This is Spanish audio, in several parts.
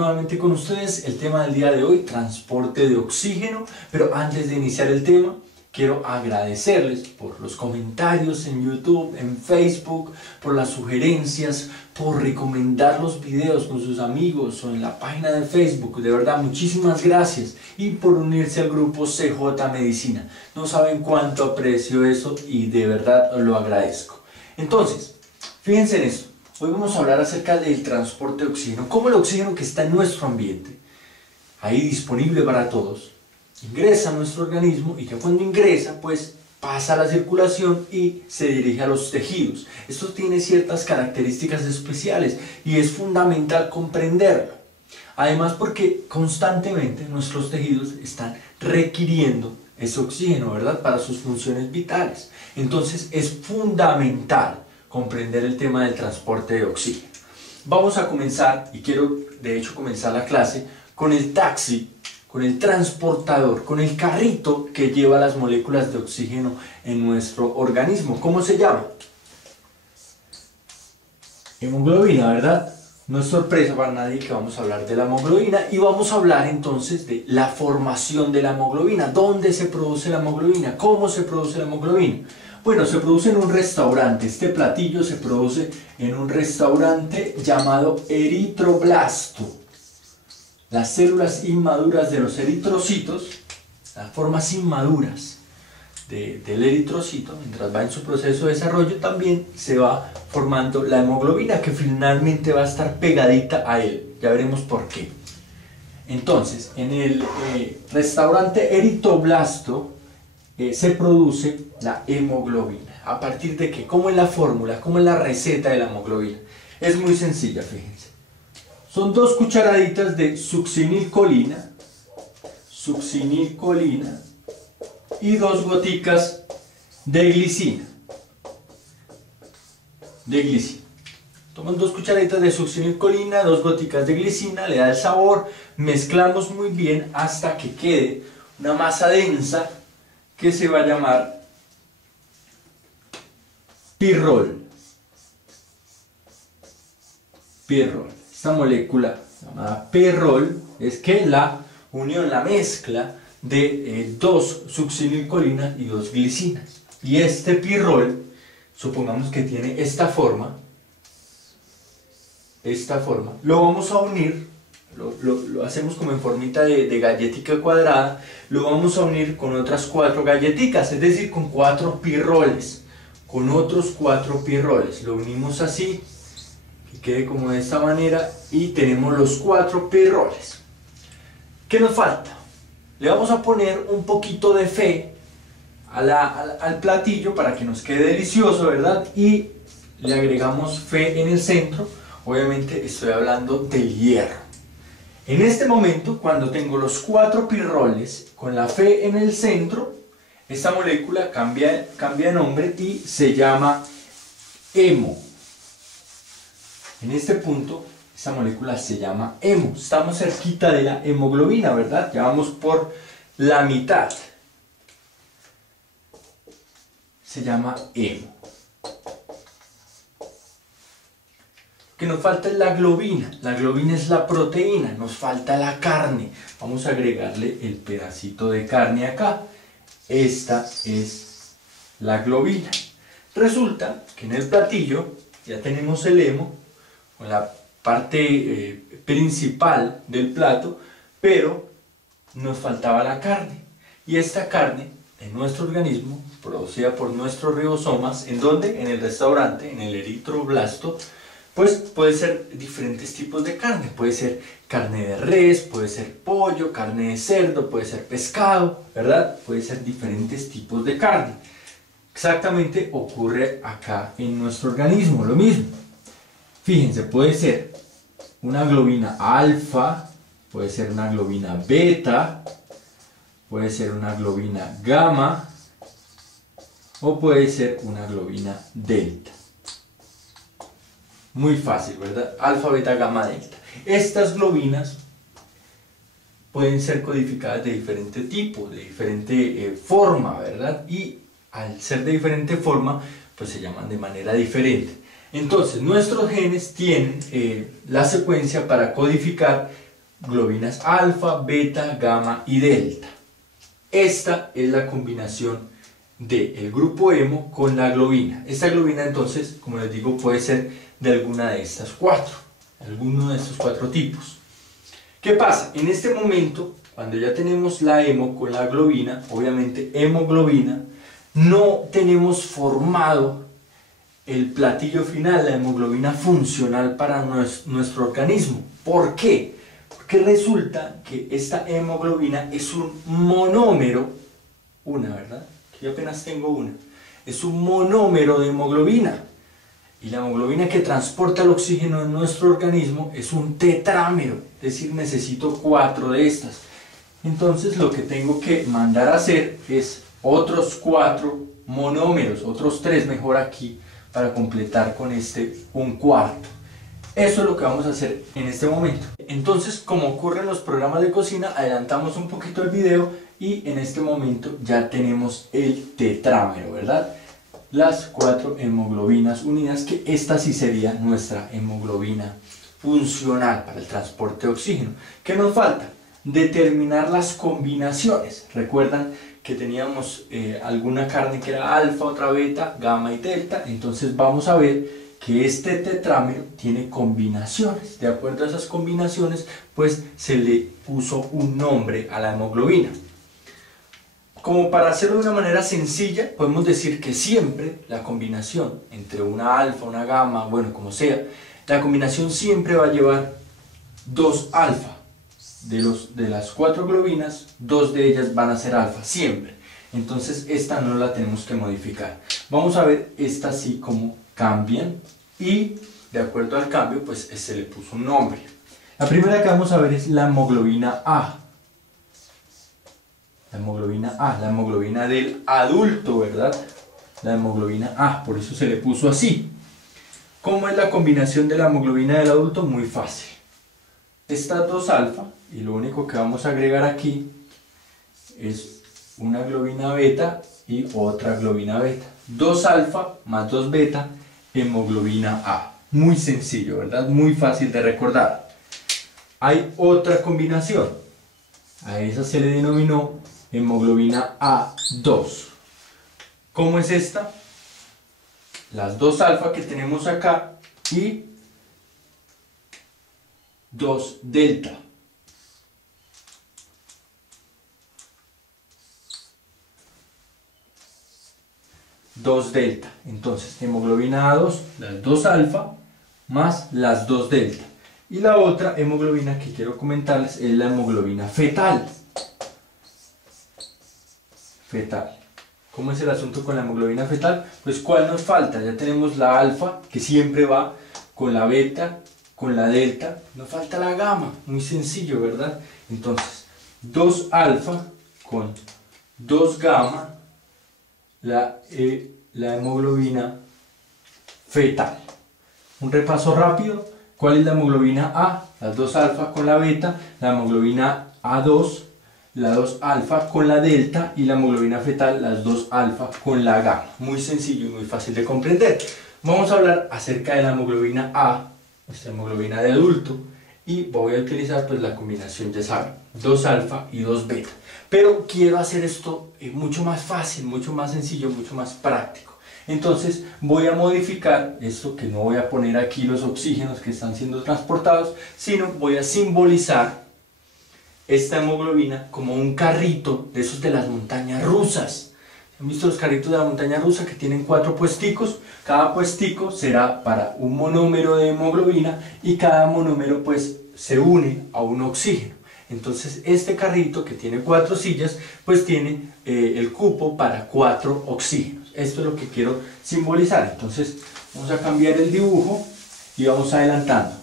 nuevamente con ustedes. El tema del día de hoy, transporte de oxígeno. Pero antes de iniciar el tema, quiero agradecerles por los comentarios en YouTube, en Facebook, por las sugerencias, por recomendar los videos con sus amigos o en la página de Facebook. De verdad, muchísimas gracias. Y por unirse al grupo CJ Medicina. No saben cuánto aprecio eso y de verdad lo agradezco. Entonces, fíjense en esto. Hoy vamos a hablar acerca del transporte de oxígeno, cómo el oxígeno que está en nuestro ambiente, ahí disponible para todos, ingresa a nuestro organismo y que cuando ingresa, pues pasa a la circulación y se dirige a los tejidos. Esto tiene ciertas características especiales y es fundamental comprenderlo. Además porque constantemente nuestros tejidos están requiriendo ese oxígeno, ¿verdad? Para sus funciones vitales. Entonces es fundamental comprender el tema del transporte de oxígeno. Vamos a comenzar, y quiero de hecho comenzar la clase, con el taxi, con el transportador, con el carrito que lleva las moléculas de oxígeno en nuestro organismo. ¿Cómo se llama? Hemoglobina, ¿verdad? No es sorpresa para nadie que vamos a hablar de la hemoglobina y vamos a hablar entonces de la formación de la hemoglobina. ¿Dónde se produce la hemoglobina? ¿Cómo se produce la hemoglobina? Bueno, se produce en un restaurante. Este platillo se produce en un restaurante llamado eritroblasto. Las células inmaduras de los eritrocitos, las formas inmaduras del eritrocito, mientras va en su proceso de desarrollo, también se va formando la hemoglobina que finalmente va a estar pegadita a él. Ya veremos por qué. Entonces, en el restaurante eritroblasto se produce la hemoglobina. ¿A partir de qué? ¿Cómo es la fórmula? ¿Cómo es la receta de la hemoglobina? Es muy sencilla, fíjense. Son 2 cucharaditas de succinilcolina y 2 goticas de glicina. Toman 2 cucharaditas de succinilcolina, 2 goticas de glicina, le da el sabor, mezclamos muy bien hasta que quede una masa densa que se va a llamar pirrol. Esta molécula llamada pirrol es que la unión, la mezcla de 2 succinilcolinas y 2 glicinas. Y este pirrol, supongamos que tiene esta forma, lo vamos a unir. Lo hacemos como en formita de galletica cuadrada, lo vamos a unir con otras 4 galletitas, es decir, con 4 pirroles, con otros 4 pirroles, lo unimos así, que quede como de esta manera y tenemos los 4 pirroles. ¿Qué nos falta? Le vamos a poner un poquito de fe al platillo para que nos quede delicioso, ¿verdad? Y le agregamos fe en el centro, obviamente estoy hablando del hierro. En este momento, cuando tengo los 4 pirroles con la fe en el centro, esta molécula cambia de nombre y se llama hemo. En este punto, esta molécula se llama hemo. Estamos cerquita de la hemoglobina, ¿verdad? Ya vamos por la mitad. Se llama hemo. Que nos falta es la globina. La globina es la proteína, nos falta la carne. Vamos a agregarle el pedacito de carne acá. Esta es la globina. Resulta que en el platillo ya tenemos el hemo con la parte principal del plato, pero nos faltaba la carne. Y esta carne en nuestro organismo, producida por nuestros ribosomas, ¿en dónde? En el restaurante, en el eritroblasto. Pues puede ser diferentes tipos de carne, puede ser carne de res, puede ser pollo, carne de cerdo, puede ser pescado, ¿verdad? Puede ser diferentes tipos de carne. Exactamente ocurre acá en nuestro organismo, lo mismo. Fíjense, puede ser una globina alfa, puede ser una globina beta, puede ser una globina gamma o puede ser una globina delta. Muy fácil, ¿verdad? Alfa, beta, gamma, delta. Estas globinas pueden ser codificadas de diferente tipo, de diferente forma, ¿verdad? Y al ser de diferente forma, pues se llaman de manera diferente. Entonces, nuestros genes tienen la secuencia para codificar globinas alfa, beta, gamma y delta. Esta es la combinación del grupo hemo con la globina. Esta globina entonces, como les digo, puede ser de alguna de estas cuatro, alguno de estos cuatro tipos. ¿Qué pasa? En este momento, cuando ya tenemos la hemo con la globina, obviamente hemoglobina, no tenemos formado el platillo final, la hemoglobina funcional para nuestro organismo. ¿Por qué? Porque resulta que esta hemoglobina es un monómero, ¿verdad? Yo apenas tengo una. Es un monómero de hemoglobina. Y la hemoglobina que transporta el oxígeno en nuestro organismo es un tetrámero, es decir, necesito 4 de estas. Entonces lo que tengo que mandar a hacer es otros 4 monómeros, otros 3 mejor aquí, para completar con este un cuarto. Eso es lo que vamos a hacer en este momento. Entonces, como ocurre en los programas de cocina, adelantamos un poquito el video y en este momento ya tenemos el tetrámero, ¿verdad? Las 4 hemoglobinas unidas, que esta sí sería nuestra hemoglobina funcional para el transporte de oxígeno. ¿Qué nos falta? Determinar las combinaciones. Recuerdan que teníamos alguna carne que era alfa, otra beta, gamma y delta. Entonces vamos a ver que este tetrámero tiene combinaciones. De acuerdo a esas combinaciones, pues se le puso un nombre a la hemoglobina. Como para hacerlo de una manera sencilla, podemos decir que siempre la combinación entre una alfa, una gamma, bueno, como sea, la combinación siempre va a llevar 2 alfa. De las 4 globinas, 2 de ellas van a ser alfa, siempre. Entonces esta no la tenemos que modificar. Vamos a ver esta sí como cambian y de acuerdo al cambio pues se le puso un nombre. La primera que vamos a ver es la hemoglobina A. La hemoglobina A, la hemoglobina del adulto, ¿verdad? La hemoglobina A, por eso se le puso así. ¿Cómo es la combinación de la hemoglobina del adulto? Muy fácil. Estas 2 alfa, y lo único que vamos a agregar aquí es una globina beta y otra globina beta. 2 alfa más 2 beta, hemoglobina A. Muy sencillo, ¿verdad? Muy fácil de recordar. Hay otra combinación. A esa se le denominó hemoglobina A2. ¿Cómo es esta? Las 2 alfa que tenemos acá y 2 delta. Dos delta. Entonces, hemoglobina A2, las 2 alfa más las 2 delta. Y la otra hemoglobina que quiero comentarles es la hemoglobina fetal. Fetal. ¿Cómo es el asunto con la hemoglobina fetal? Pues ¿cuál nos falta? Ya tenemos la alfa, que siempre va con la beta, con la delta. Nos falta la gamma, muy sencillo, ¿verdad? Entonces, 2 alfa con 2 gamma, la hemoglobina fetal. Un repaso rápido. ¿Cuál es la hemoglobina A? Las 2 alfa con la beta, la hemoglobina A2, la 2 alfa con la delta y la hemoglobina fetal, las 2 alfa con la gamma. Muy sencillo y muy fácil de comprender. Vamos a hablar acerca de la hemoglobina A, nuestra hemoglobina de adulto, y voy a utilizar pues la combinación, ya saben, 2 alfa y 2 beta. Pero quiero hacer esto mucho más fácil, mucho más sencillo, mucho más práctico. Entonces voy a modificar esto, que no voy a poner aquí los oxígenos que están siendo transportados, sino voy a simbolizar esta hemoglobina como un carrito de esos de las montañas rusas. ¿Han visto los carritos de la montaña rusa que tienen 4 puesticos? Cada puestico será para un monómero de hemoglobina y cada monómero pues se une a un oxígeno. Entonces este carrito que tiene 4 sillas pues tiene el cupo para 4 oxígenos. Esto es lo que quiero simbolizar. Entonces vamos a cambiar el dibujo y vamos adelantando.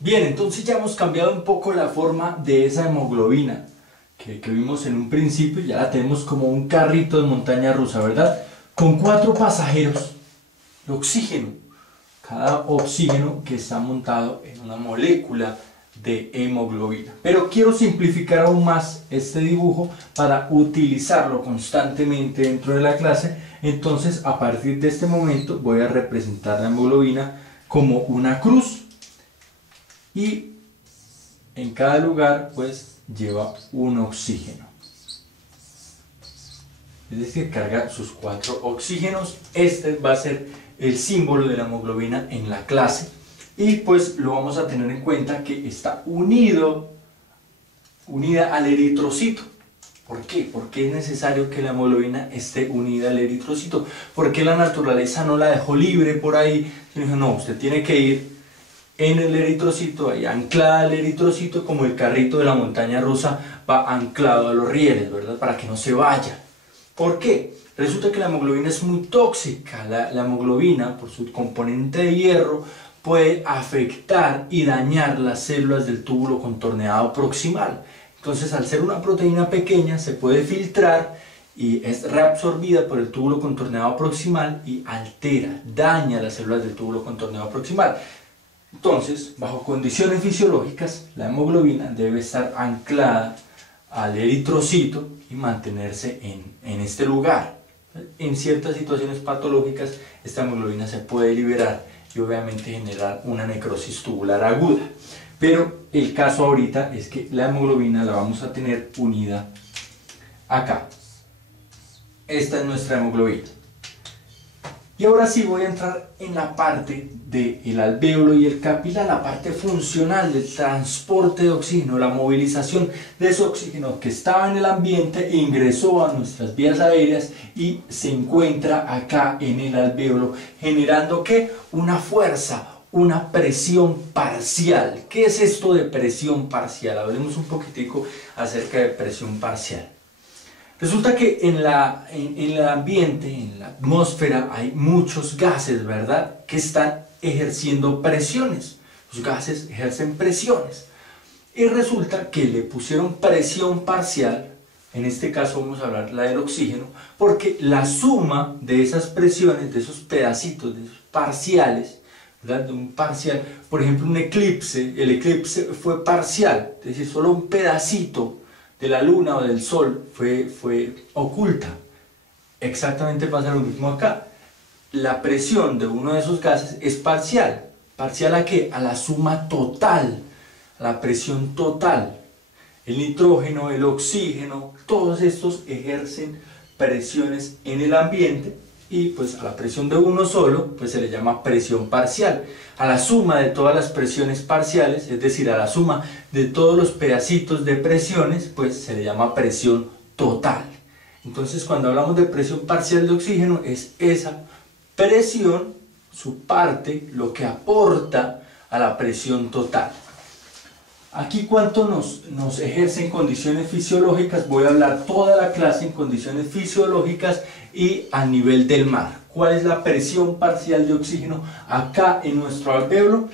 Bien, entonces ya hemos cambiado un poco la forma de esa hemoglobina que vimos en un principio. Ya la tenemos como un carrito de montaña rusa, ¿verdad? Con 4 pasajeros de oxígeno. Cada oxígeno que está montado en una molécula de hemoglobina. Pero quiero simplificar aún más este dibujo para utilizarlo constantemente dentro de la clase. Entonces a partir de este momento voy a representar la hemoglobina como una cruz y en cada lugar pues lleva un oxígeno. Es decir, carga sus 4 oxígenos. Este va a ser el símbolo de la hemoglobina en la clase. Y pues lo vamos a tener en cuenta que está unida al eritrocito. ¿Por qué? Porque es necesario que la hemoglobina esté unida al eritrocito. Porque la naturaleza no la dejó libre por ahí. Dijo, no, usted tiene que ir en el eritrocito, ahí anclada al eritrocito, como el carrito de la montaña rusa va anclado a los rieles, ¿verdad? Para que no se vaya. ¿Por qué? Resulta que la hemoglobina es muy tóxica. La hemoglobina, por su componente de hierro, puede afectar y dañar las células del túbulo contorneado proximal. Entonces, al ser una proteína pequeña, se puede filtrar y es reabsorbida por el túbulo contorneado proximal y altera, daña las células del túbulo contorneado proximal. Entonces, bajo condiciones fisiológicas, la hemoglobina debe estar anclada al eritrocito y mantenerse en este lugar. En ciertas situaciones patológicas, esta hemoglobina se puede liberar y obviamente generar una necrosis tubular aguda. Pero el caso ahorita es que la hemoglobina la vamos a tener unida acá. Esta es nuestra hemoglobina. Y ahora sí voy a entrar en la parte del alvéolo y el capilar, la parte funcional del transporte de oxígeno, la movilización de ese oxígeno que estaba en el ambiente, ingresó a nuestras vías aéreas y se encuentra acá en el alvéolo, generando ¿qué? Una fuerza, una presión parcial. ¿Qué es esto de presión parcial? Hablemos un poquitico acerca de presión parcial. Resulta que en el ambiente, en la atmósfera, hay muchos gases, ¿verdad?, que están ejerciendo presiones. Los gases ejercen presiones. Y resulta que le pusieron presión parcial, en este caso vamos a hablar la del oxígeno, porque la suma de esas presiones, de esos pedacitos, de esos parciales, ¿verdad?, de un parcial, por ejemplo un eclipse, el eclipse fue parcial, es decir, solo un pedacito de la luna o del sol fue oculta. Exactamente pasa lo mismo acá. La presión de uno de esos gases es parcial. ¿Parcial a qué? A la suma total, a la presión total. El nitrógeno, el oxígeno, todos estos ejercen presiones en el ambiente y pues a la presión de uno solo pues se le llama presión parcial. A la suma de todas las presiones parciales, es decir, a la suma de todos los pedacitos de presiones, pues se le llama presión total. Entonces, cuando hablamos de presión parcial de oxígeno, es esa presión, su parte, lo que aporta a la presión total. Aquí cuánto nos ejerce en condiciones fisiológicas, voy a hablar toda la clase en condiciones fisiológicas y a nivel del mar. ¿Cuál es la presión parcial de oxígeno acá en nuestro alvéolo?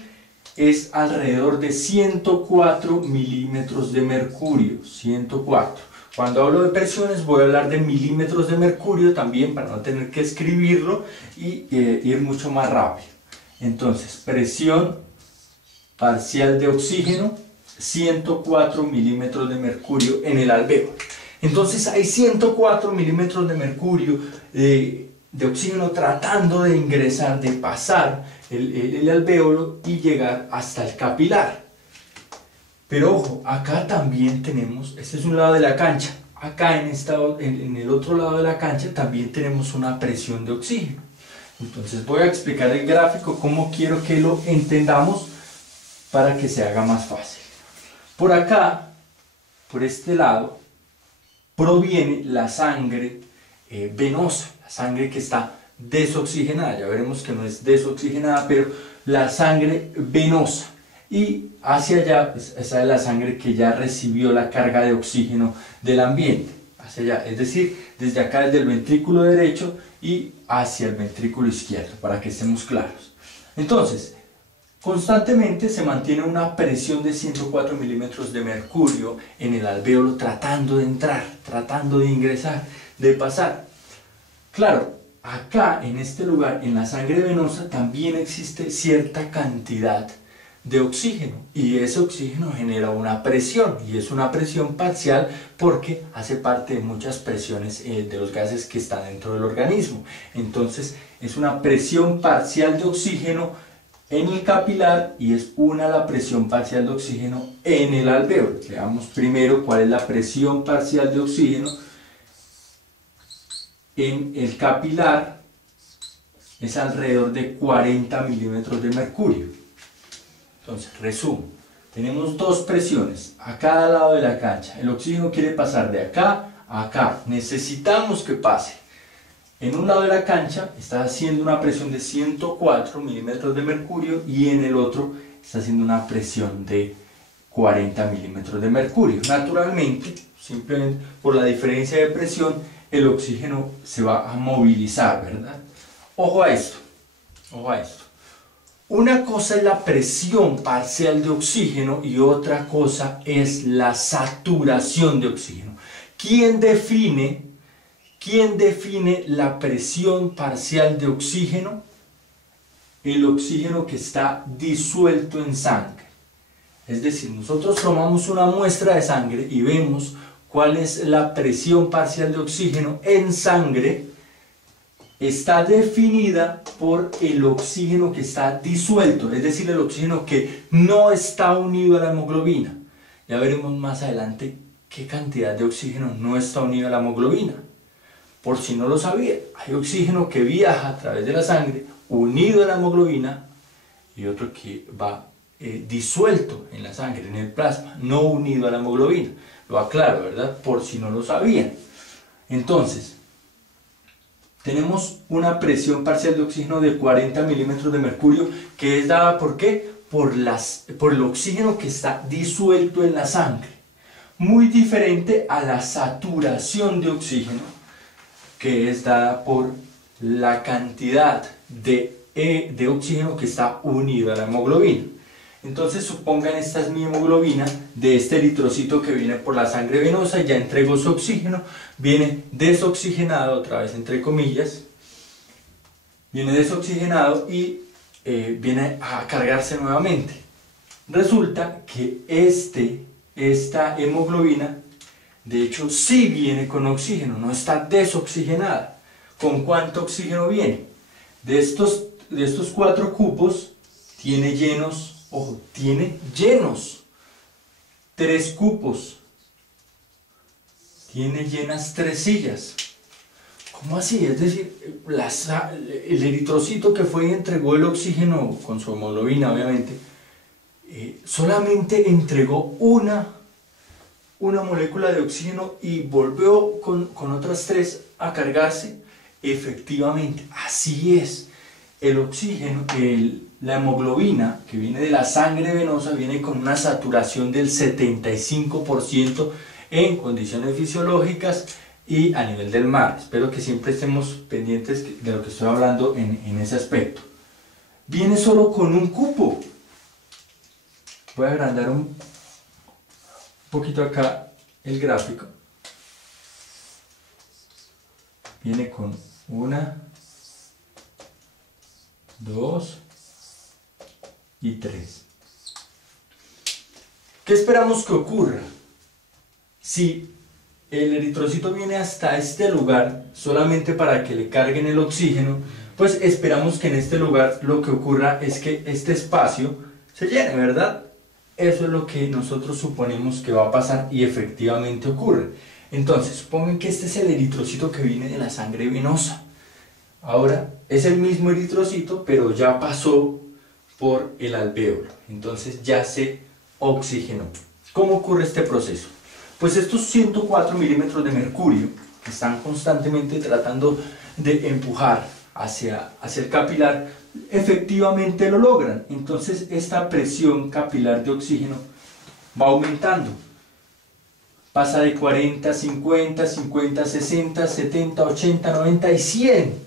Es alrededor de 104 milímetros de mercurio, 104. Cuando hablo de presiones voy a hablar de milímetros de mercurio también para no tener que escribirlo y ir mucho más rápido. Entonces, presión parcial de oxígeno, 104 milímetros de mercurio en el alvéolo. Entonces hay 104 milímetros de mercurio de oxígeno tratando de ingresar, de pasar el alvéolo y llegar hasta el capilar. Pero ojo, acá también tenemos, este es un lado de la cancha, acá en el otro lado de la cancha también tenemos una presión de oxígeno. Entonces voy a explicar el gráfico como quiero que lo entendamos para que se haga más fácil. Por acá, por este lado, proviene la sangre venosa, la sangre que está desoxigenada. Ya veremos que no es desoxigenada, pero la sangre venosa. Y hacia allá, pues, esa es la sangre que ya recibió la carga de oxígeno del ambiente. Hacia allá, es decir, desde acá, desde el ventrículo derecho y hacia el ventrículo izquierdo, para que estemos claros. Entonces, constantemente se mantiene una presión de 104 milímetros de mercurio en el alvéolo tratando de entrar, tratando de ingresar, de pasar. Claro, acá en este lugar, en la sangre venosa, también existe cierta cantidad de oxígeno y ese oxígeno genera una presión y es una presión parcial porque hace parte de muchas presiones de los gases que están dentro del organismo. Entonces es una presión parcial de oxígeno en el capilar y es 1 la presión parcial de oxígeno en el alvéolo. Veamos primero cuál es la presión parcial de oxígeno en el capilar. Es alrededor de 40 milímetros de mercurio. Entonces, resumo. Tenemos dos presiones a cada lado de la cancha. El oxígeno quiere pasar de acá a acá. Necesitamos que pase. En un lado de la cancha está haciendo una presión de 104 milímetros de mercurio y en el otro está haciendo una presión de 40 milímetros de mercurio. Naturalmente, simplemente por la diferencia de presión, el oxígeno se va a movilizar, ¿verdad? Ojo a esto, ojo a esto. Una cosa es la presión parcial de oxígeno y otra cosa es la saturación de oxígeno. ¿Quién define la presión parcial de oxígeno? El oxígeno que está disuelto en sangre. Es decir, nosotros tomamos una muestra de sangre y vemos cuál es la presión parcial de oxígeno en sangre. Está definida por el oxígeno que está disuelto, es decir, el oxígeno que no está unido a la hemoglobina. Ya veremos más adelante qué cantidad de oxígeno no está unido a la hemoglobina. Por si no lo sabía, hay oxígeno que viaja a través de la sangre unido a la hemoglobina y otro que va disuelto en la sangre, en el plasma, no unido a la hemoglobina. Lo aclaro, ¿verdad? Por si no lo sabían. Entonces, tenemos una presión parcial de oxígeno de 40 milímetros de mercurio que es dada ¿por qué? Por el oxígeno que está disuelto en la sangre. Muy diferente a la saturación de oxígeno que es dada por la cantidad de oxígeno que está unido a la hemoglobina. Entonces supongan esta es mi hemoglobina de este eritrocito que viene por la sangre venosa, ya entregó su oxígeno, viene desoxigenado, otra vez entre comillas, viene desoxigenado y viene a cargarse nuevamente. Resulta que esta hemoglobina, de hecho sí viene con oxígeno, no está desoxigenada. ¿Con cuánto oxígeno viene? De estos 4 cupos tiene llenos. Ojo, tiene llenos 3 cupos, tiene llenas 3 sillas. ¿Cómo así? Es decir, el eritrocito que fue y entregó el oxígeno con su hemoglobina, obviamente, solamente entregó una molécula de oxígeno y volvió con otras 3 a cargarse. Efectivamente, así es. El oxígeno, la hemoglobina que viene de la sangre venosa viene con una saturación del 75% en condiciones fisiológicas y a nivel del mar. Espero que siempre estemos pendientes de lo que estoy hablando en ese aspecto. Viene solo con un cupo. Voy a agrandar un poquito acá el gráfico. Viene con 1, 2 y 3. ¿Qué esperamos que ocurra? Si el eritrocito viene hasta este lugar solamente para que le carguen el oxígeno, pues esperamos que en este lugar lo que ocurra es que este espacio se llene, ¿verdad? Eso es lo que nosotros suponemos que va a pasar y efectivamente ocurre. Entonces, supongan que este es el eritrocito que viene de la sangre venosa. Ahora, es el mismo eritrocito, pero ya pasó por el alvéolo. Entonces ya se oxigenó. ¿Cómo ocurre este proceso? Pues estos 104 milímetros de mercurio que están constantemente tratando de empujar hacia el capilar, efectivamente lo logran. Entonces esta presión capilar de oxígeno va aumentando. Pasa de 40, 50, 50, 60, 70, 80, 90 y 100.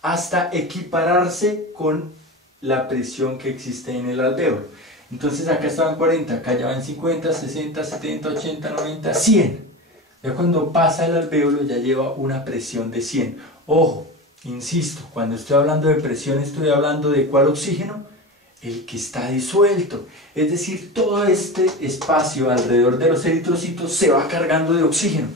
Hasta equipararse con la presión que existe en el alvéolo. Entonces acá estaban 40, acá ya van 50, 60, 70, 80, 90, 100. Ya cuando pasa el alvéolo ya lleva una presión de 100. Ojo, insisto, cuando estoy hablando de presión estoy hablando de ¿cuál oxígeno? El que está disuelto. Es decir, todo este espacio alrededor de los eritrocitos se va cargando de oxígeno.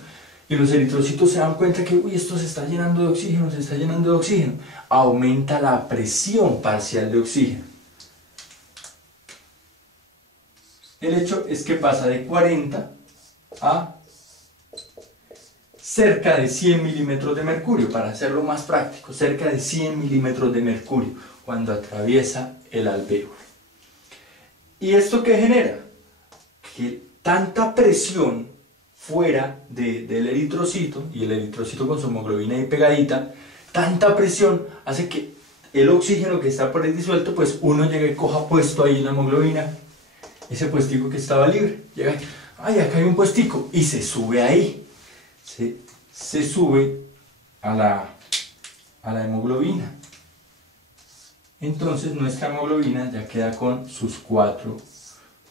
Y los eritrocitos se dan cuenta que, uy, esto se está llenando de oxígeno, se está llenando de oxígeno. Aumenta la presión parcial de oxígeno. El hecho es que pasa de 40 a cerca de 100 milímetros de mercurio, para hacerlo más práctico, cerca de 100 milímetros de mercurio cuando atraviesa el alvéolo. ¿Y esto qué genera? Que tanta presión fuera del eritrocito, y el eritrocito con su hemoglobina ahí pegadita, tanta presión hace que el oxígeno que está por ahí disuelto, pues uno llegue y coja puesto ahí la hemoglobina, ese puestico que estaba libre, llega, ay, acá hay un puestico, y se sube ahí, se sube a la hemoglobina. Entonces nuestra hemoglobina ya queda con sus 4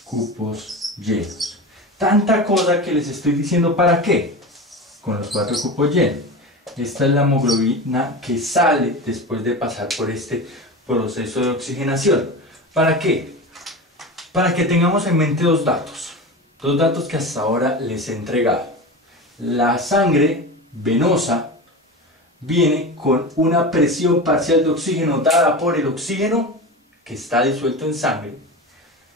cupos llenos. Tanta cosa que les estoy diciendo, ¿para qué? Con los 4 cupos llenos. Esta es la hemoglobina que sale después de pasar por este proceso de oxigenación. ¿Para qué? Para que tengamos en mente dos datos que hasta ahora les he entregado. La sangre venosa viene con una presión parcial de oxígeno dada por el oxígeno que está disuelto en sangre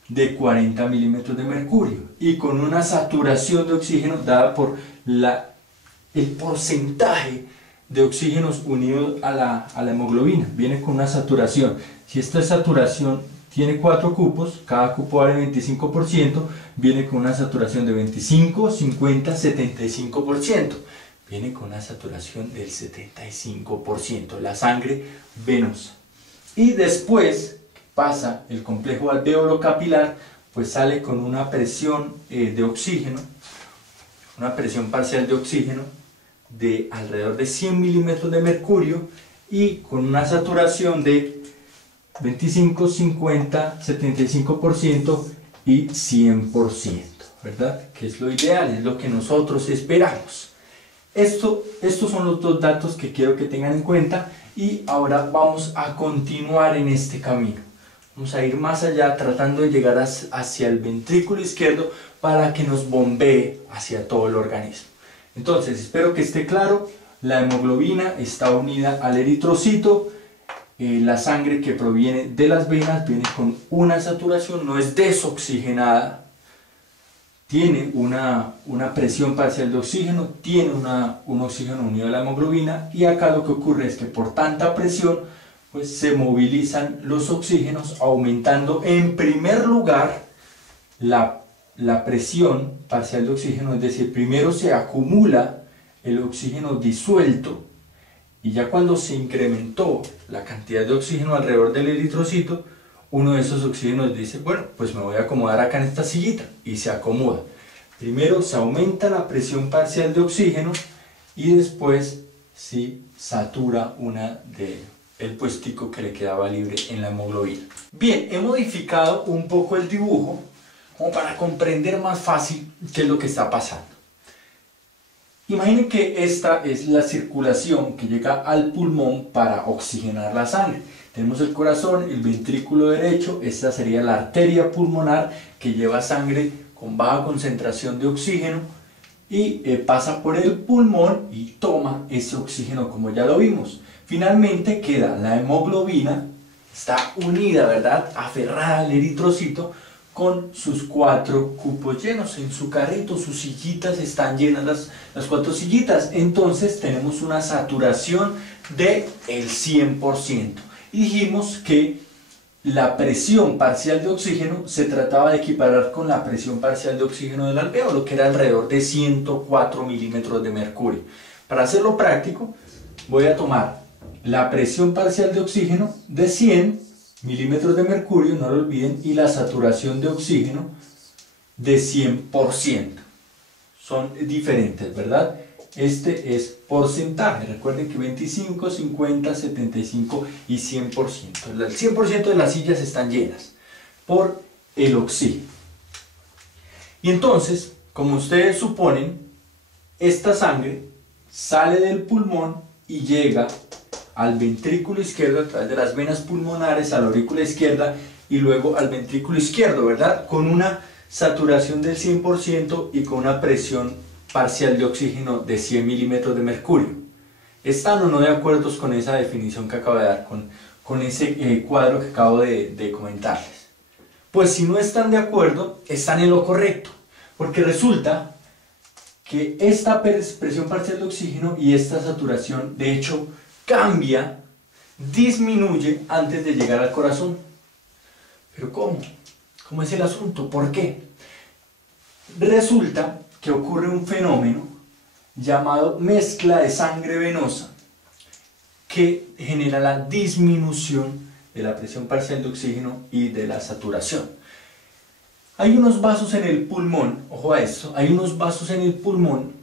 de 40 milímetros de mercurio y con una saturación de oxígeno dada por el porcentaje de oxígenos unidos a la hemoglobina. Viene con una saturación. Si esta saturación tiene 4 cupos, cada cupo vale 25%, viene con una saturación de 25, 50, 75%. Viene con una saturación del 75%, la sangre venosa. Y después pasa el complejo alvéolo capilar, pues sale con una presión de oxígeno, una presión parcial de oxígeno de alrededor de 100 milímetros de mercurio y con una saturación de 25, 50, 75% y 100%, ¿verdad? Que es lo ideal, es lo que nosotros esperamos. Estos son los dos datos que quiero que tengan en cuenta y ahora vamos a continuar en este camino. Vamos a ir más allá tratando de llegar hacia el ventrículo izquierdo para que nos bombee hacia todo el organismo. Entonces, espero que esté claro, la hemoglobina está unida al eritrocito, la sangre que proviene de las venas viene con una saturación, no es desoxigenada, tiene una presión parcial de oxígeno, tiene un oxígeno unido a la hemoglobina y acá lo que ocurre es que por tanta presión pues se movilizan los oxígenos aumentando en primer lugar la presión parcial de oxígeno, es decir, primero se acumula el oxígeno disuelto y ya cuando se incrementó la cantidad de oxígeno alrededor del eritrocito, uno de esos oxígenos dice, bueno, pues me voy a acomodar acá en esta sillita y se acomoda. Primero se aumenta la presión parcial de oxígeno y después se satura el puestico que le quedaba libre en la hemoglobina. Bien, he modificado un poco el dibujo como para comprender más fácil qué es lo que está pasando. Imaginen que esta es la circulación que llega al pulmón para oxigenar la sangre. Tenemos el corazón, el ventrículo derecho, esta sería la arteria pulmonar que lleva sangre con baja concentración de oxígeno y pasa por el pulmón y toma ese oxígeno como ya lo vimos. Finalmente queda la hemoglobina, está unida, ¿verdad?, aferrada al eritrocito con sus 4 cupos llenos. En su carrito, sus sillitas están llenas, las 4 sillitas. Entonces tenemos una saturación del 100%. Y dijimos que la presión parcial de oxígeno se trataba de equiparar con la presión parcial de oxígeno del alvéolo, que era alrededor de 104 milímetros de mercurio. Para hacerlo práctico, voy a tomar la presión parcial de oxígeno de 100 milímetros de mercurio, no lo olviden, y la saturación de oxígeno de 100%. Son diferentes, ¿verdad? Este es porcentaje. Recuerden que 25, 50, 75 y 100%. El 100% de las sillas están llenas por el oxígeno. Y entonces, como ustedes suponen, esta sangre sale del pulmón y llega al ventrículo izquierdo a través de las venas pulmonares, a la aurícula izquierda y luego al ventrículo izquierdo, ¿verdad? Con una saturación del 100% y con una presión parcial de oxígeno de 100 milímetros de mercurio. ¿Están o no de acuerdo con esa definición que acabo de dar, con ese cuadro que acabo de comentarles? Pues si no están de acuerdo, están en lo correcto, porque resulta que esta presión parcial de oxígeno y esta saturación, de hecho, cambia, disminuye antes de llegar al corazón. ¿Pero cómo? ¿Cómo es el asunto? ¿Por qué? Resulta que ocurre un fenómeno llamado mezcla de sangre venosa que genera la disminución de la presión parcial de oxígeno y de la saturación. Hay unos vasos en el pulmón, ojo a esto, hay unos vasos en el pulmón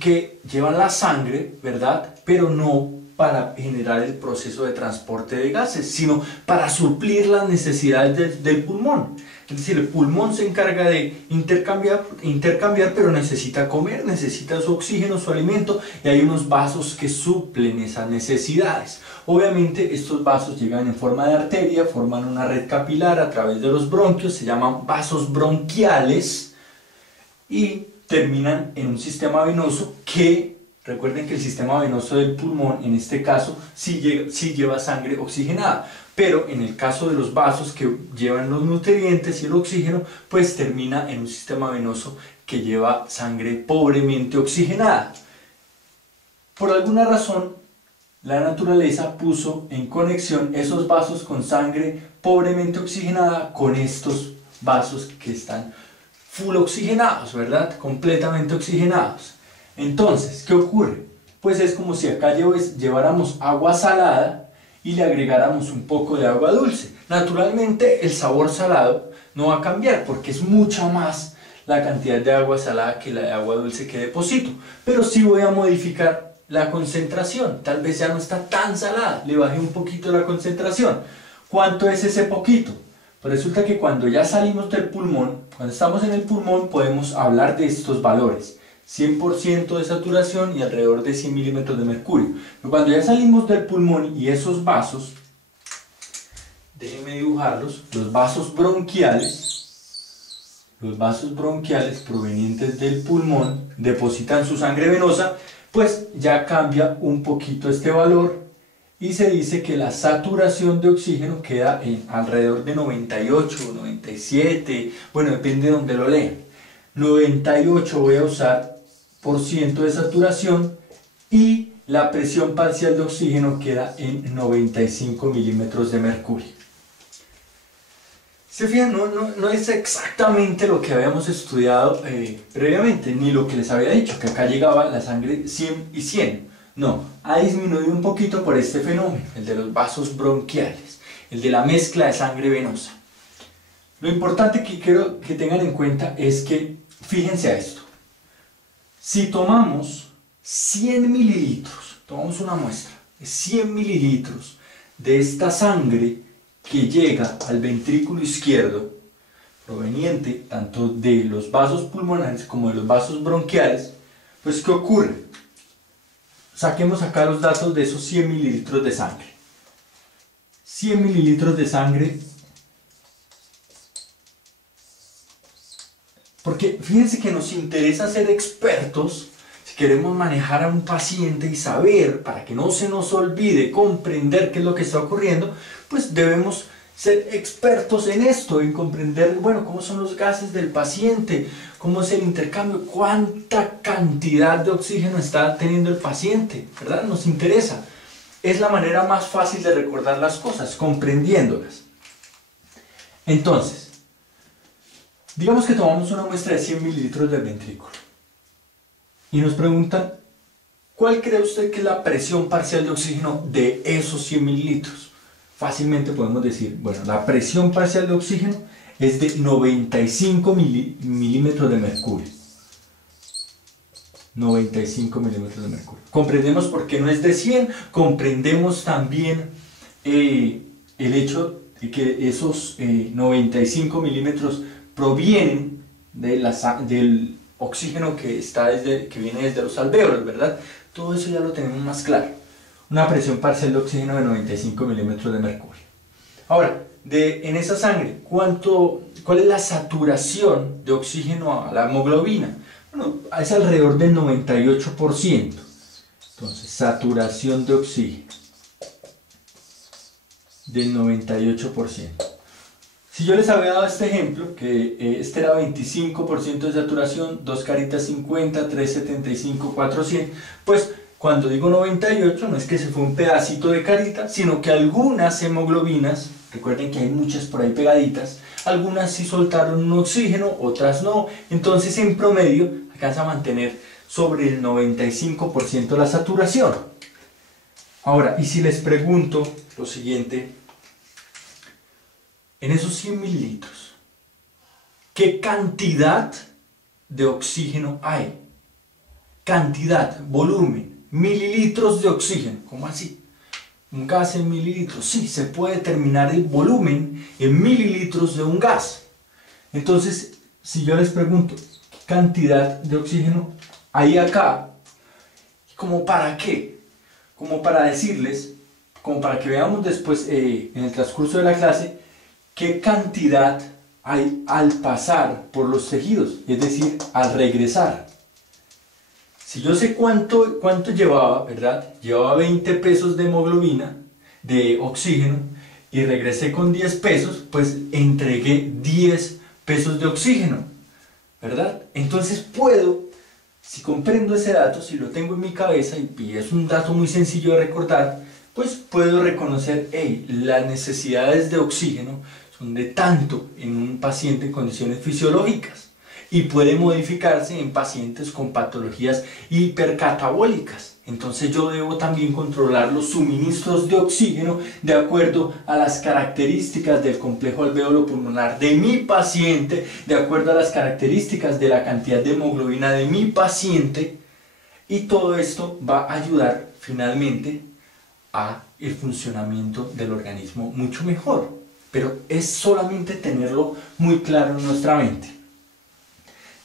que llevan la sangre, ¿verdad? Pero no para generar el proceso de transporte de gases, sino para suplir las necesidades del pulmón. Es decir, el pulmón se encarga de intercambiar, pero necesita comer, necesita su oxígeno, su alimento, y hay unos vasos que suplen esas necesidades. Obviamente estos vasos llegan en forma de arteria, forman una red capilar a través de los bronquios, se llaman vasos bronquiales y terminan en un sistema venoso que, recuerden que el sistema venoso del pulmón, en este caso, sí lleva sangre oxigenada, pero en el caso de los vasos que llevan los nutrientes y el oxígeno, pues termina en un sistema venoso que lleva sangre pobremente oxigenada. Por alguna razón, la naturaleza puso en conexión esos vasos con sangre pobremente oxigenada con estos vasos que están full oxigenados, ¿verdad? Completamente oxigenados. Entonces, ¿qué ocurre? Pues es como si acá lleváramos agua salada y le agregáramos un poco de agua dulce. Naturalmente el sabor salado no va a cambiar porque es mucha más la cantidad de agua salada que la de agua dulce que deposito, pero sí voy a modificar la concentración. Tal vez ya no está tan salada, le bajé un poquito la concentración. ¿Cuánto es ese poquito? Pues resulta que cuando ya salimos del pulmón, cuando estamos en el pulmón, podemos hablar de estos valores: 100% de saturación y alrededor de 100 milímetros de mercurio. Pero cuando ya salimos del pulmón y esos vasos, déjenme dibujarlos, los vasos bronquiales provenientes del pulmón depositan su sangre venosa, pues ya cambia un poquito este valor y se dice que la saturación de oxígeno queda en alrededor de 98, 97, bueno, depende de donde lo lean. 98 voy a usar por ciento de saturación y la presión parcial de oxígeno queda en 95 milímetros de mercurio. Se fijan, no es exactamente lo que habíamos estudiado previamente, ni lo que les había dicho, que acá llegaba la sangre 100 y 100. No, ha disminuido un poquito por este fenómeno, el de los vasos bronquiales, el de la mezcla de sangre venosa. Lo importante que quiero que tengan en cuenta es que, fíjense a esto, si tomamos 100 mililitros, tomamos una muestra de 100 mililitros de esta sangre que llega al ventrículo izquierdo, proveniente tanto de los vasos pulmonares como de los vasos bronquiales, pues ¿qué ocurre? Saquemos acá los datos de esos 100 mililitros de sangre. 100 mililitros de sangre. Porque fíjense que nos interesa ser expertos. Si queremos manejar a un paciente y saber, para que no se nos olvide comprender qué es lo que está ocurriendo, pues debemos ser expertos en esto, en comprender, bueno, cómo son los gases del paciente, cómo es el intercambio, cuánta cantidad de oxígeno está teniendo el paciente, ¿verdad? Nos interesa. Es la manera más fácil de recordar las cosas, comprendiéndolas. Entonces, digamos que tomamos una muestra de 100 mililitros del ventrículo y nos preguntan, ¿cuál cree usted que es la presión parcial de oxígeno de esos 100 mililitros? Fácilmente podemos decir, bueno, la presión parcial de oxígeno es de 95 milímetros de mercurio. 95 milímetros de mercurio. Comprendemos por qué no es de 100, comprendemos también el hecho de que esos 95 milímetros provienen del oxígeno que viene desde los alvéolos, ¿verdad? Todo eso ya lo tenemos más claro. Una presión parcial de oxígeno de 95 milímetros de mercurio. Ahora, en esa sangre, ¿cuál es la saturación de oxígeno a la hemoglobina? Bueno, es alrededor del 98%. Entonces, saturación de oxígeno del 98%. Si yo les había dado este ejemplo, que este era 25% de saturación, 2 caritas 50, 375, 400, pues cuando digo 98 no es que se fue un pedacito de carita, sino que algunas hemoglobinas, recuerden que hay muchas por ahí pegaditas, algunas sí soltaron un oxígeno, otras no, entonces en promedio alcanza a mantener sobre el 95% la saturación. Ahora, y si les pregunto lo siguiente, en esos 100 mililitros, ¿qué cantidad de oxígeno hay? Cantidad, volumen, mililitros de oxígeno. ¿Cómo así? Un gas en mililitros. Sí, se puede determinar el volumen en mililitros de un gas. Entonces, si yo les pregunto, ¿qué cantidad de oxígeno hay acá? ¿Cómo para qué? Como para decirles, como para que veamos después en el transcurso de la clase, qué cantidad hay al pasar por los tejidos, es decir, al regresar. Si yo sé cuánto llevaba, ¿verdad? Llevaba 20 pesos de hemoglobina, de oxígeno, y regresé con 10 pesos, pues entregué 10 pesos de oxígeno, ¿verdad? Entonces puedo, si comprendo ese dato, si lo tengo en mi cabeza, y es un dato muy sencillo de recordar, pues puedo reconocer, hey, las necesidades de oxígeno son de tanto en un paciente en condiciones fisiológicas y puede modificarse en pacientes con patologías hipercatabólicas. Entonces yo debo también controlar los suministros de oxígeno de acuerdo a las características del complejo alvéolo pulmonar de mi paciente, de acuerdo a las características de la cantidad de hemoglobina de mi paciente, y todo esto va a ayudar finalmente a el funcionamiento del organismo mucho mejor. Pero es solamente tenerlo muy claro en nuestra mente.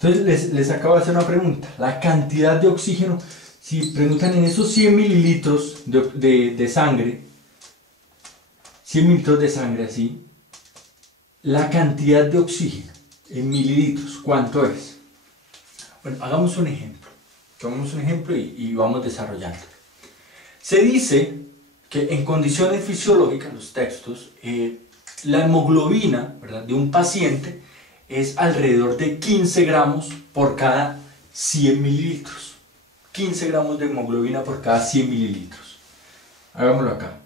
Entonces les acabo de hacer una pregunta. La cantidad de oxígeno, si preguntan en esos 100 mililitros de sangre, 100 mililitros de sangre así, la cantidad de oxígeno en mililitros, ¿cuánto es? Bueno, hagamos un ejemplo. Tomamos un ejemplo y vamos desarrollando. Se dice que en condiciones fisiológicas, los textos, la hemoglobina, ¿verdad?, de un paciente es alrededor de 15 gramos por cada 100 mililitros. 15 gramos de hemoglobina por cada 100 mililitros. Hagámoslo acá.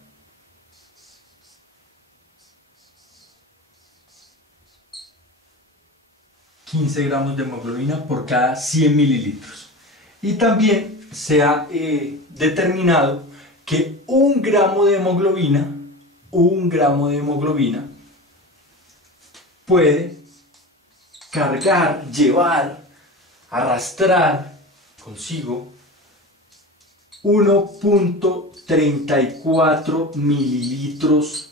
...15 gramos de hemoglobina por cada 100 mililitros. Y también se ha determinado que 1 gramo de hemoglobina puede cargar, llevar, arrastrar consigo 1.34 mililitros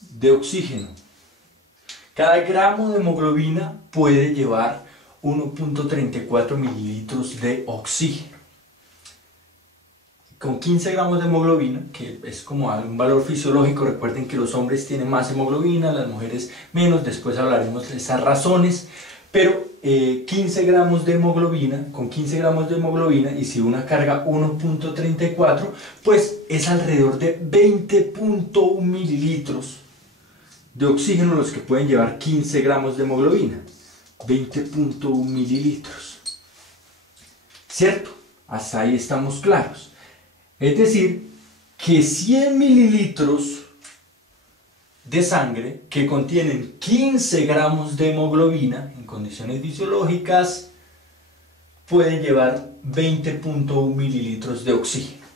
de oxígeno. Cada gramo de hemoglobina puede llevar 1.34 mililitros de oxígeno. Con 15 gramos de hemoglobina, que es como un valor fisiológico, recuerden que los hombres tienen más hemoglobina, las mujeres menos, después hablaremos de esas razones, pero 15 gramos de hemoglobina, con 15 gramos de hemoglobina, y si una carga 1.34, pues es alrededor de 20.1 mililitros de oxígeno los que pueden llevar 15 gramos de hemoglobina. 20.1 mililitros. ¿Cierto? Hasta ahí estamos claros. Es decir, que 100 mililitros de sangre que contienen 15 gramos de hemoglobina en condiciones fisiológicas pueden llevar 20.1 mililitros de oxígeno.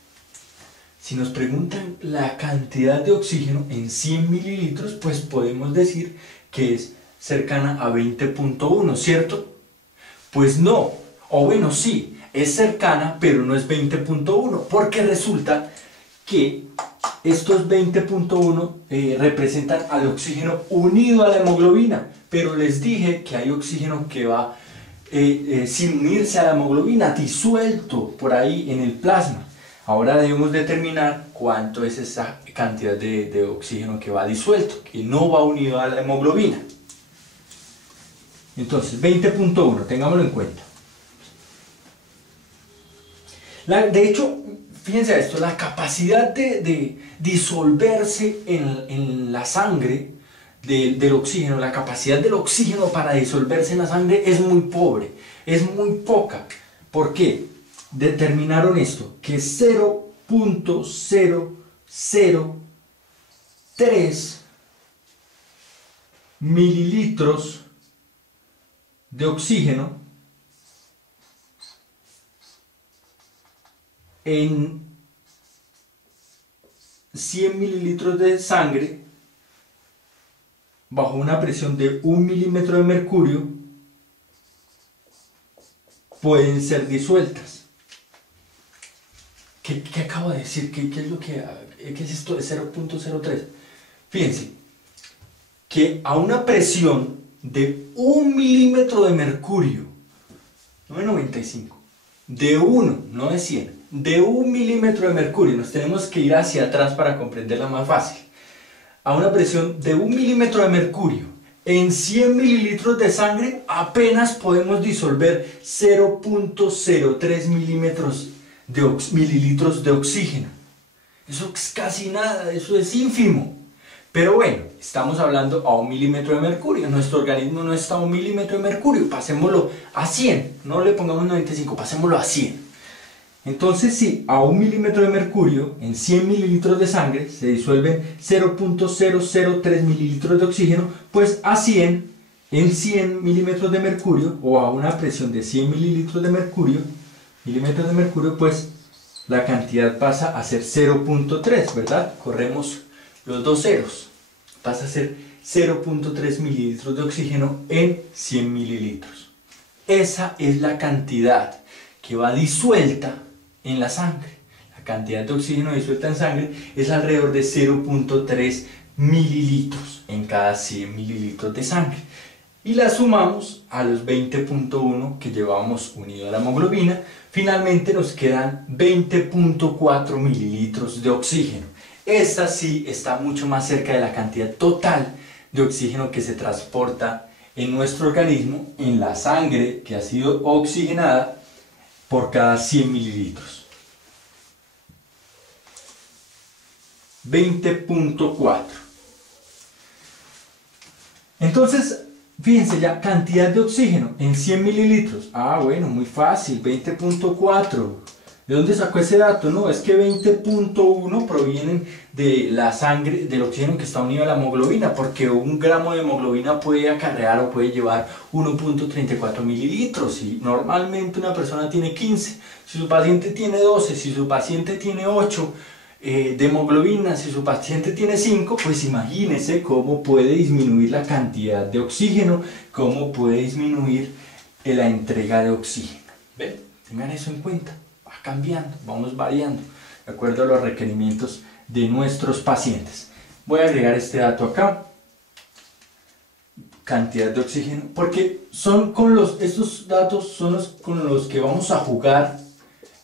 Si nos preguntan la cantidad de oxígeno en 100 mililitros, pues podemos decir que es cercana a 20.1, ¿cierto? Pues no, o bueno, sí, es cercana, pero no es 20.1, porque resulta que estos 20.1 representan al oxígeno unido a la hemoglobina, pero les dije que hay oxígeno que va sin unirse a la hemoglobina, disuelto por ahí en el plasma. Ahora debemos determinar cuánto es esa cantidad de oxígeno que va disuelto, que no va unido a la hemoglobina. Entonces, 20.1, tengámoslo en cuenta. De hecho, fíjense esto, la capacidad de disolverse en la sangre del oxígeno, la capacidad del oxígeno para disolverse en la sangre es muy pobre, es muy poca. ¿Por qué? Determinaron esto, que 0.003 mililitros de oxígeno en 100 mililitros de sangre bajo una presión de 1 milímetro de mercurio pueden ser disueltas. ¿Qué acabo de decir? ¿Qué es esto de 0.03? Fíjense que a una presión de 1 milímetro de mercurio, no de 95, de 1, no de 100, de 1 milímetro de mercurio, nos tenemos que ir hacia atrás para comprenderla más fácil. A una presión de 1 milímetro de mercurio en 100 mililitros de sangre apenas podemos disolver 0.03 mililitros de oxígeno. Eso es casi nada, eso es ínfimo. Pero bueno, estamos hablando a 1 milímetro de mercurio. Nuestro organismo no está a 1 milímetro de mercurio. Pasémoslo a 100. No le pongamos 95, pasémoslo a 100. Entonces, si a 1 milímetro de mercurio en 100 mililitros de sangre se disuelven 0.003 mililitros de oxígeno, pues a 100 en 100 milímetros de mercurio, o a una presión de 100 mililitros de mercurio, pues la cantidad pasa a ser 0.3, ¿verdad? Corremos los dos ceros. Pasa a ser 0.3 mililitros de oxígeno en 100 mililitros. Esa es la cantidad que va disuelta en la sangre. La cantidad de oxígeno disuelta en sangre es alrededor de 0.3 mililitros en cada 100 mililitros de sangre. Y la sumamos a los 20.1 que llevamos unido a la hemoglobina. Finalmente nos quedan 20.4 mililitros de oxígeno. Esta sí está mucho más cerca de la cantidad total de oxígeno que se transporta en nuestro organismo, en la sangre que ha sido oxigenada por cada 100 mililitros. 20.4. Entonces, fíjense ya, cantidad de oxígeno en 100 mililitros. Ah, bueno, muy fácil, 20.4. ¿De dónde sacó ese dato? No, es que 20.1 provienen de la sangre, del oxígeno que está unido a la hemoglobina, porque 1 gramo de hemoglobina puede acarrear o puede llevar 1.34 mililitros, y normalmente una persona tiene 15, si su paciente tiene 12, si su paciente tiene 8 de hemoglobina, si su paciente tiene 5, pues imagínense cómo puede disminuir la cantidad de oxígeno, cómo puede disminuir la entrega de oxígeno. ¿Ven? Tengan eso en cuenta. Cambiando, vamos variando de acuerdo a los requerimientos de nuestros pacientes. Voy a agregar este dato acá, cantidad de oxígeno, porque estos datos son con los que vamos a jugar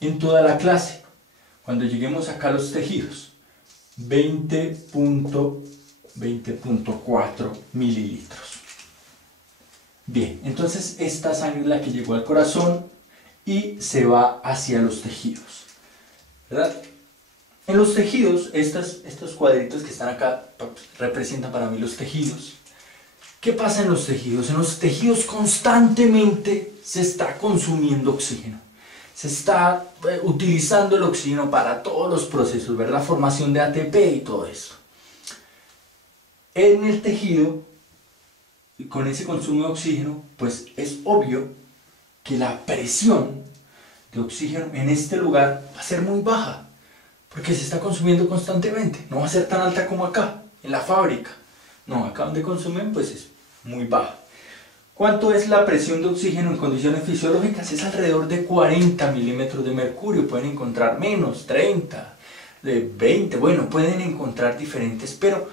en toda la clase cuando lleguemos acá a los tejidos. 20.4 mililitros. Bien, entonces esta sangre es la que llegó al corazón y se va hacia los tejidos, ¿verdad? En los tejidos, estos cuadritos que están acá representan para mí los tejidos. ¿Qué pasa en los tejidos? En los tejidos constantemente se está consumiendo oxígeno. Se está utilizando el oxígeno para todos los procesos, ¿verdad? Formación de ATP y todo eso. En el tejido, con ese consumo de oxígeno, pues es obvio que la presión de oxígeno en este lugar va a ser muy baja, porque se está consumiendo constantemente. No va a ser tan alta como acá, en la fábrica. No, acá donde consumen pues es muy baja. ¿Cuánto es la presión de oxígeno en condiciones fisiológicas? Es alrededor de 40 milímetros de mercurio. Pueden encontrar menos, 30, de 20, bueno, pueden encontrar diferentes, pero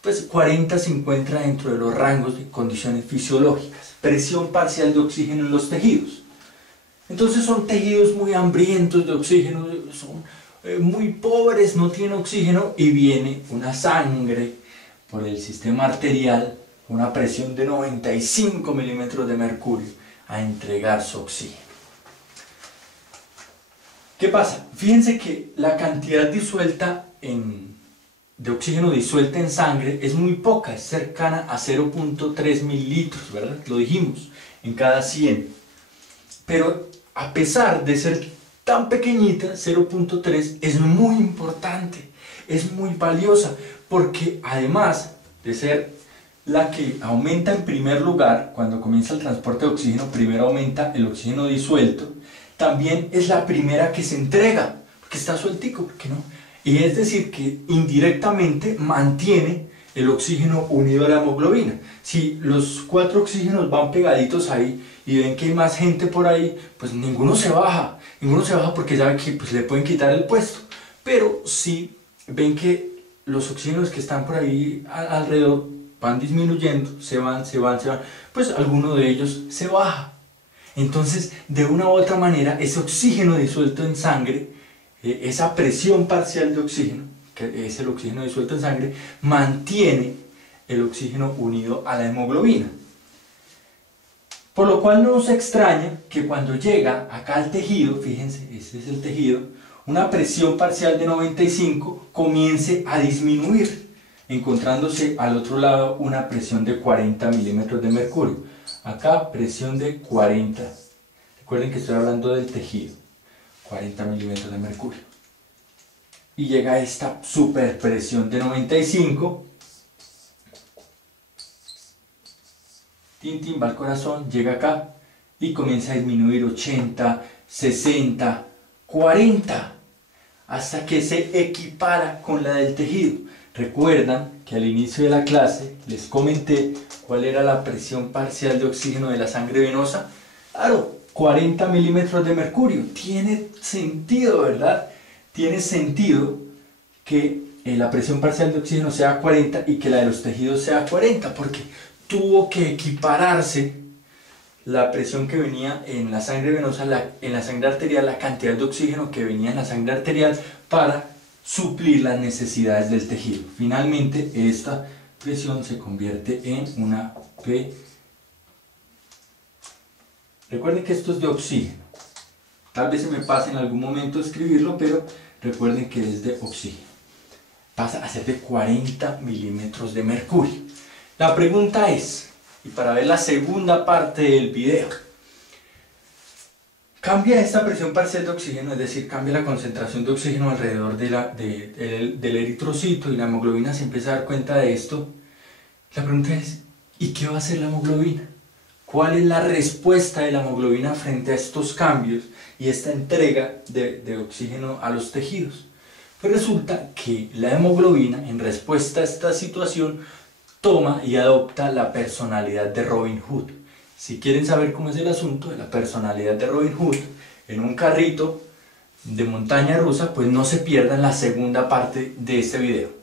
pues 40 se encuentra dentro de los rangos de condiciones fisiológicas. Presión parcial de oxígeno en los tejidos. Entonces son tejidos muy hambrientos de oxígeno, son muy pobres, no tienen oxígeno, y viene una sangre por el sistema arterial, una presión de 95 milímetros de mercurio, a entregar su oxígeno. ¿Qué pasa? Fíjense que la cantidad de oxígeno disuelta en sangre es muy poca, es cercana a 0.3 mililitros, ¿verdad? Lo dijimos, en cada 100. Pero a pesar de ser tan pequeñita, 0.3, es muy importante, es muy valiosa, porque además de ser la que aumenta en primer lugar, cuando comienza el transporte de oxígeno, primero aumenta el oxígeno disuelto, también es la primera que se entrega, porque está sueltico, ¿por qué no? Y es decir, que indirectamente mantiene el oxígeno unido a la hemoglobina. Si los 4 oxígenos van pegaditos ahí y ven que hay más gente por ahí, pues ninguno se baja porque saben que pues, le pueden quitar el puesto. Pero si ven que los oxígenos que están por ahí alrededor van disminuyendo, se van, pues alguno de ellos se baja. Entonces, de una u otra manera, ese oxígeno disuelto en sangre, esa presión parcial de oxígeno, que es el oxígeno disuelto en sangre, mantiene el oxígeno unido a la hemoglobina. Por lo cual no nos extraña que cuando llega acá al tejido, fíjense, este es el tejido, una presión parcial de 95 comience a disminuir, encontrándose al otro lado una presión de 40 milímetros de mercurio. Acá presión de 40, recuerden que estoy hablando del tejido, 40 milímetros de mercurio. Y llega esta superpresión de 95, tin, va al corazón, llega acá y comienza a disminuir 80, 60, 40, hasta que se equipara con la del tejido. Recuerdan que al inicio de la clase les comenté cuál era la presión parcial de oxígeno de la sangre venosa. Claro, 40 milímetros de mercurio. Tiene sentido, ¿verdad? Tiene sentido que la presión parcial de oxígeno sea 40 y que la de los tejidos sea 40, porque tuvo que equipararse la presión que venía en la sangre venosa, en la sangre arterial, la cantidad de oxígeno que venía en la sangre arterial para suplir las necesidades del tejido. Finalmente, esta presión se convierte en una P. Recuerden que esto es de oxígeno. Tal vez se me pase en algún momento escribirlo, pero recuerden que es de oxígeno. Pasa a ser de 40 milímetros de mercurio. La pregunta es, y para ver la segunda parte del video, cambia esta presión parcial de oxígeno, es decir, cambia la concentración de oxígeno alrededor del eritrocito y la hemoglobina se empieza a dar cuenta de esto. La pregunta es, ¿y qué va a hacer la hemoglobina? ¿Cuál es la respuesta de la hemoglobina frente a estos cambios y esta entrega de oxígeno a los tejidos? Pues resulta que la hemoglobina, en respuesta a esta situación, toma y adopta la personalidad de Robin Hood. Si quieren saber cómo es el asunto de la personalidad de Robin Hood en un carrito de montaña rusa, pues no se pierdan la segunda parte de este video.